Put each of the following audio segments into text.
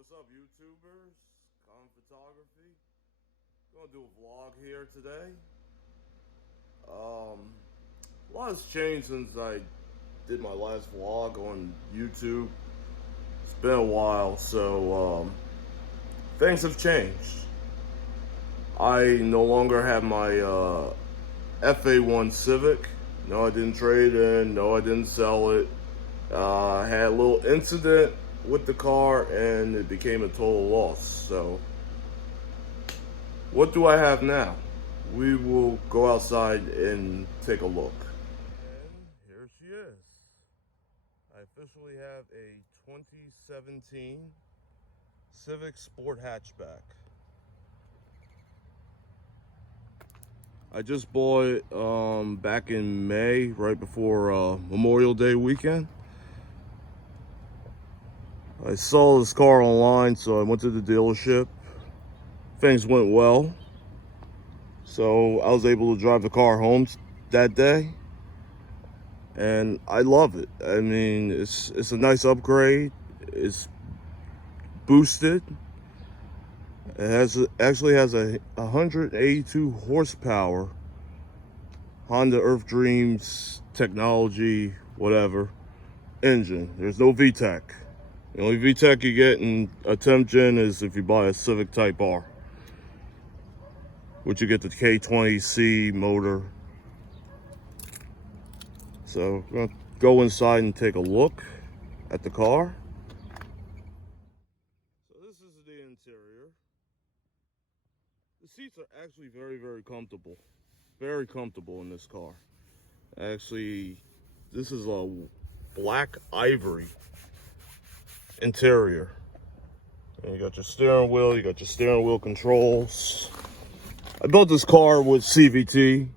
what's up, YouTubers? Common Photography. Gonna do a vlog here today. A lot has changed since I did my last vlog on YouTube. It's been a while, so things have changed. I no longer have my FA1 Civic. No, I didn't trade in. No, I didn't sell it. I had a little incident with the car and it became a total loss. So what do I have now? We will go outside and take a look. And here she is. I officially have a 2017 Civic Sport Hatchback. I just bought it back in May, right before Memorial Day weekend. I saw this car online, so I went to the dealership. Things went well, so I was able to drive the car home that day, and I love it. I mean, it's a nice upgrade. It's boosted. It actually has a 182 horsepower Honda Earth Dreams technology, whatever, engine. There's no VTEC. The only VTEC you get in a 10th gen is if you buy a Civic Type R, which you get the K20C motor. So we're gonna go inside and take a look at the car. So this is the interior. The seats are actually very, very comfortable. Very comfortable in this car. Actually, this is a black ivory interior. And you got your steering wheel, you got your steering wheel controls. I built this car with CVT,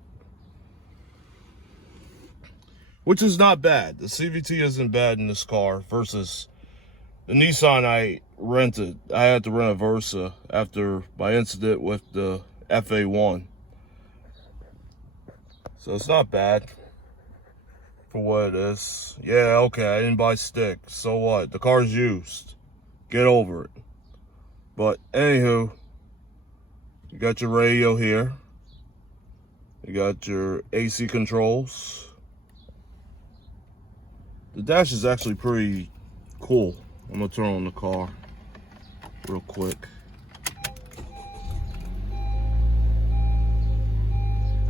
which is not bad. The CVT isn't bad in this car versus the Nissan I rented. I had to rent a Versa after my incident with the FA1. So it's not bad for what it is. Yeah, okay, I didn't buy stick. So what? The car's used. Get over it. But anywho, you got your radio here. You got your AC controls. The dash is actually pretty cool. I'm gonna turn on the car real quick.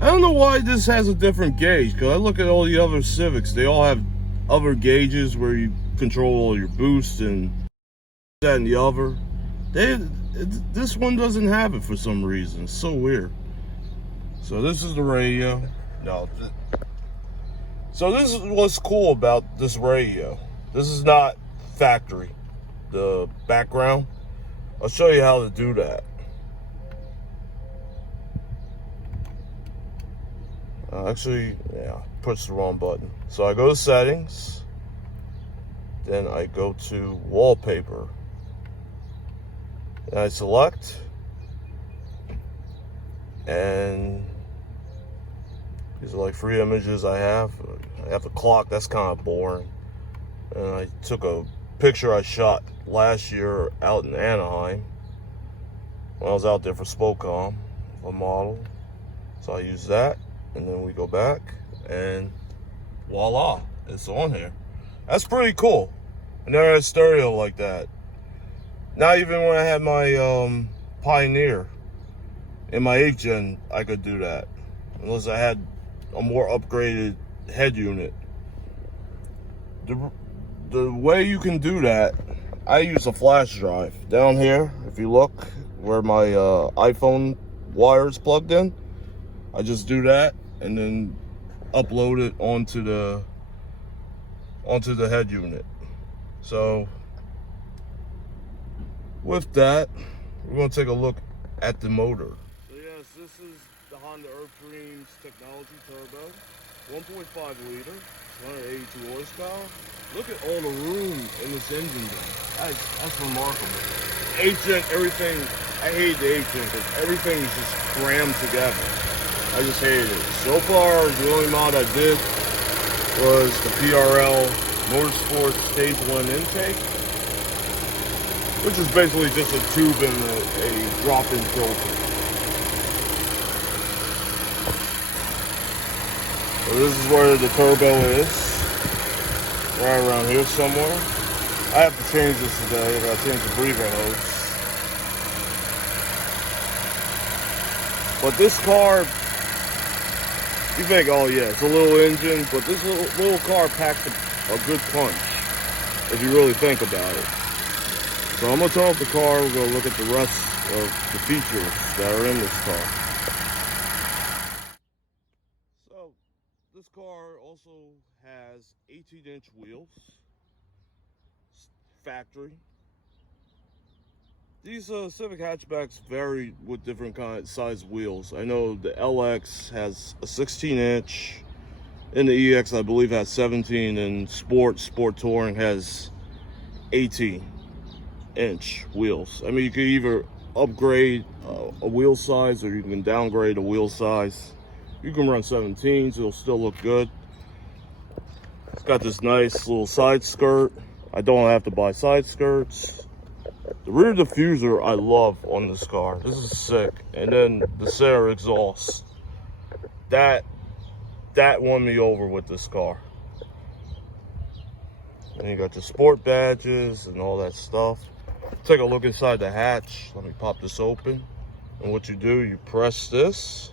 I don't know why this has a different gauge, because I look at all the other Civics, they all have other gauges where you control all your boost and that and the other. This one doesn't have it for some reason. It's so weird. So this is the radio. So this is what's cool about this radio. This is not factory. The background. I'll show you how to do that. Actually, yeah, push the wrong button. So I go to settings, then I go to wallpaper, and I select, and these are like 3 images I have. I have the clock, that's kind of boring. And I took a picture I shot last year out in Anaheim when I was out there for Spocom, a model. So I use that. And then we go back and voila, it's on here. That's pretty cool. I never had stereo like that. Not even when I had my Pioneer in my 8th gen, I could do that. Unless I had a more upgraded head unit. The way you can do that, I use a flash drive. Down here, if you look where my iPhone wire is plugged in, I just do that and then upload it onto the head unit. So with that, we're gonna take a look at the motor. So yes, this is the Honda Earth Dreams Technology Turbo, 1.5 liter, 182 horsepower. Look at all the room in this engine bay. That's remarkable. 8th gen, everything, I hate the 8th gen because everything is just crammed together. I just hated it. So far, the only mod I did was the PRL Motorsport Stage 1 intake. which is basically just a tube and a drop-in filter. So this is where the turbo is, right around here somewhere. I have to change this today. I gotta change the breather hose. But this car, you think, oh yeah, it's a little engine, but this little car packs a good punch, if you really think about it. So I'm gonna turn off the car, we're gonna look at the rest of the features that are in this car. So, this car also has 18-inch wheels, factory. These Civic hatchbacks vary with different kind of size wheels. I know the LX has a 16-inch, and the EX I believe has 17, and Sport Touring has 18-inch wheels. I mean, you could either upgrade a wheel size, or you can downgrade a wheel size. You can run 17s, it'll still look good. It's got this nice little side skirt. I don't have to buy side skirts. The rear diffuser I love on this car. This is sick. And then the center exhaust. That won me over with this car. And you got your sport badges and all that stuff. Take a look inside the hatch. Let me pop this open. And what you do, you press this.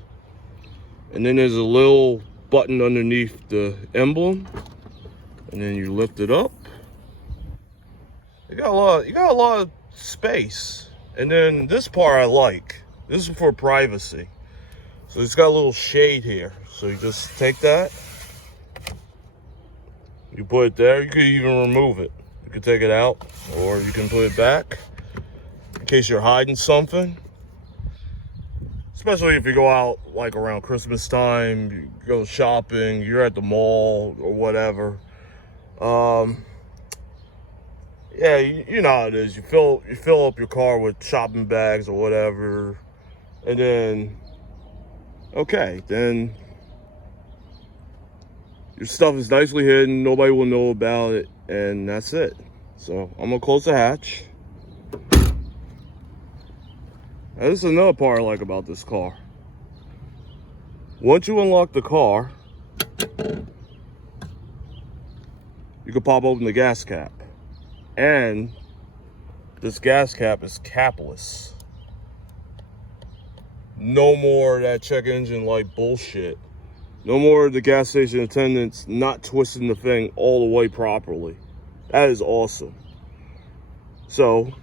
And then there's a little button underneath the emblem. And then you lift it up. You got a lot of space. And then this part I like. This is for privacy. So it's got a little shade here. So you just take that, you put it there. You could even remove it. You could take it out, or you can put it back in case you're hiding something. Especially if you go out like around Christmas time, you go shopping, you're at the mall or whatever. Yeah, you know how it is. You fill up your car with shopping bags or whatever, and then, okay, then your stuff is nicely hidden. Nobody will know about it, and that's it. So I'm gonna close the hatch. Now, this is another part I like about this car. Once you unlock the car, you can pop open the gas cap. And this gas cap is capless. No more of that check engine light bullshit. No more of the gas station attendants not twisting the thing all the way properly. That is awesome. So,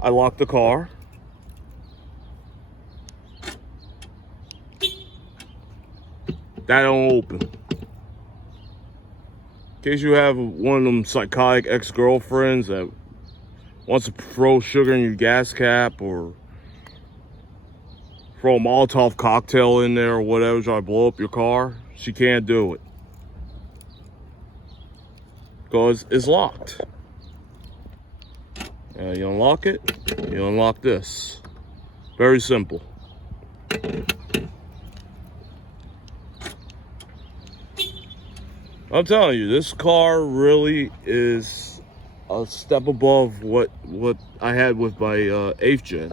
I locked the car. That don't open. In case you have one of them psychotic ex-girlfriends that wants to throw sugar in your gas cap, or throw a Molotov cocktail in there or whatever, try to blow up your car, she can't do it. Because it's locked. You unlock it, you unlock this. Very simple. I'm telling you, this car really is a step above what I had with my 8th gen.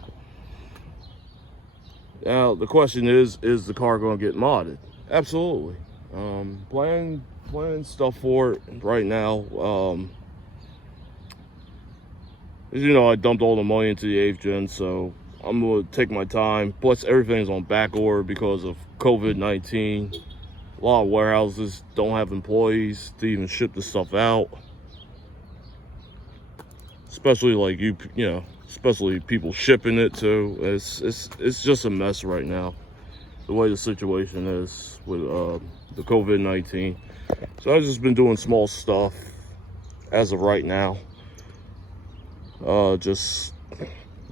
Now, the question is the car going to get modded? Absolutely. Planning stuff for it right now. As you know, I dumped all the money into the 8th gen, so I'm going to take my time. Plus, everything's on back order because of COVID-19. A lot of warehouses don't have employees to even ship the stuff out. Especially like you know, especially people shipping it too. It's just a mess right now, the way the situation is with the COVID-19. So I've just been doing small stuff as of right now. Just,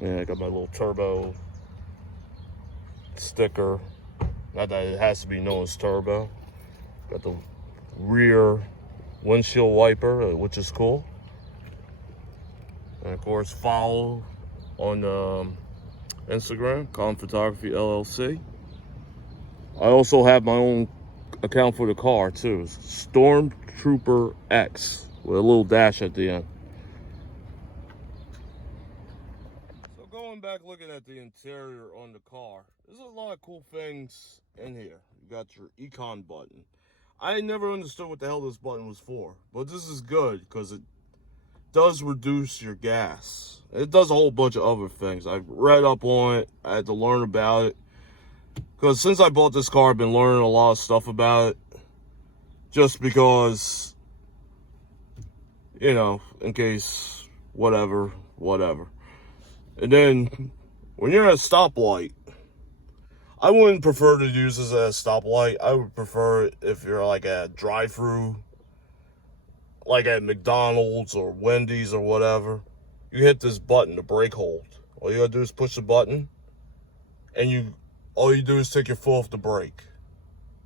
yeah, I got my little turbo sticker. Not that it has to be known as turbo. Got the rear windshield wiper, which is cool. And of course, follow on Instagram, Colin Photography LLC. I also have my own account for the car too. It's Stormtrooper X with a little dash at the end. back looking at the interior on the car. There's a lot of cool things in here. You got your econ button. I never understood what the hell this button was for, but this is good because it does reduce your gas. It does a whole bunch of other things. I've read up on it. I had to learn about it because since I bought this car, I've been learning a lot of stuff about it just because, you know, in case whatever. And then when you're at a stoplight, I wouldn't prefer to use this as a stoplight. I would prefer it if you're like at a drive-through, like at McDonald's or Wendy's or whatever. You hit this button, the brake hold. All you gotta do is push the button, and all you do is take your foot off the brake.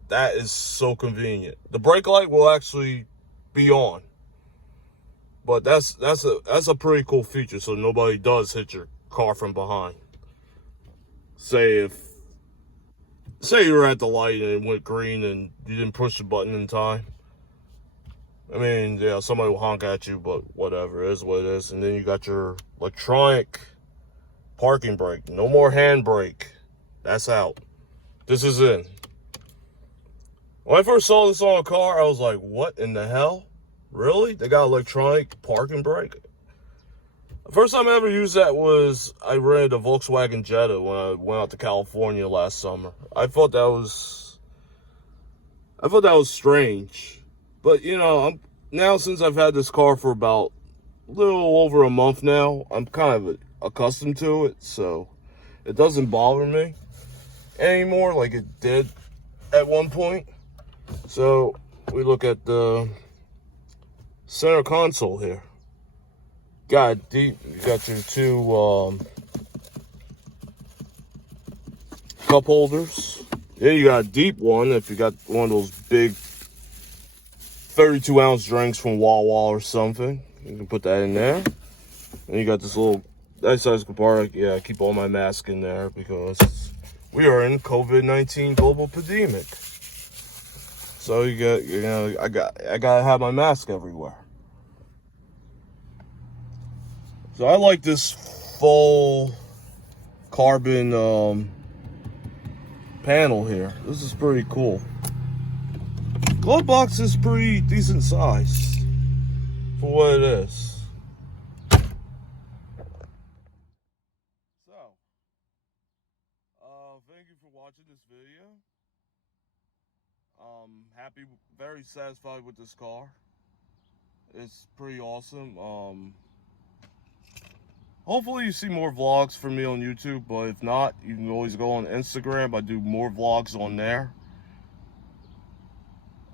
That is so convenient. The brake light will actually be on, but that's a pretty cool feature, so nobody does hit your car from behind. Say you were at the light and it went green and you didn't push the button in time. I mean, yeah, somebody will honk at you, but whatever, it is what it is. And then you got your electronic parking brake. No more handbrake. That's out. This is in. When I first saw this on a car, I was like, what in the hell? Really? They got electronic parking brake? The first time I ever used that was I rented a Volkswagen Jetta when I went out to California last summer. I thought that was strange. But, you know, now since I've had this car for about a little over a month now, I'm kind of accustomed to it, so it doesn't bother me anymore like it did at one point. So we look at the center console here. You got your two cup holders. Then you got a deep one if you got one of those big 32-ounce drinks from Wawa or something. You can put that in there. And you got this little nice size compartment. Yeah, I keep all my masks in there because we are in COVID-19 global pandemic. So I gotta have my mask everywhere. So I like this full carbon panel here. This is pretty cool. Glove box is pretty decent size for what it is. So, thank you for watching this video. Happy, very satisfied with this car. It's pretty awesome. Hopefully you see more vlogs from me on YouTube, but if not, you can always go on Instagram. I do more vlogs on there.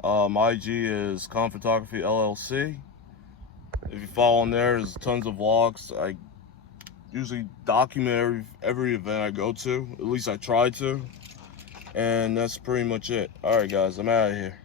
My IG is Con Photography LLC. If you follow on there, there's tons of vlogs. I usually document every event I go to. At least I try to. And that's pretty much it. Alright guys, I'm out of here.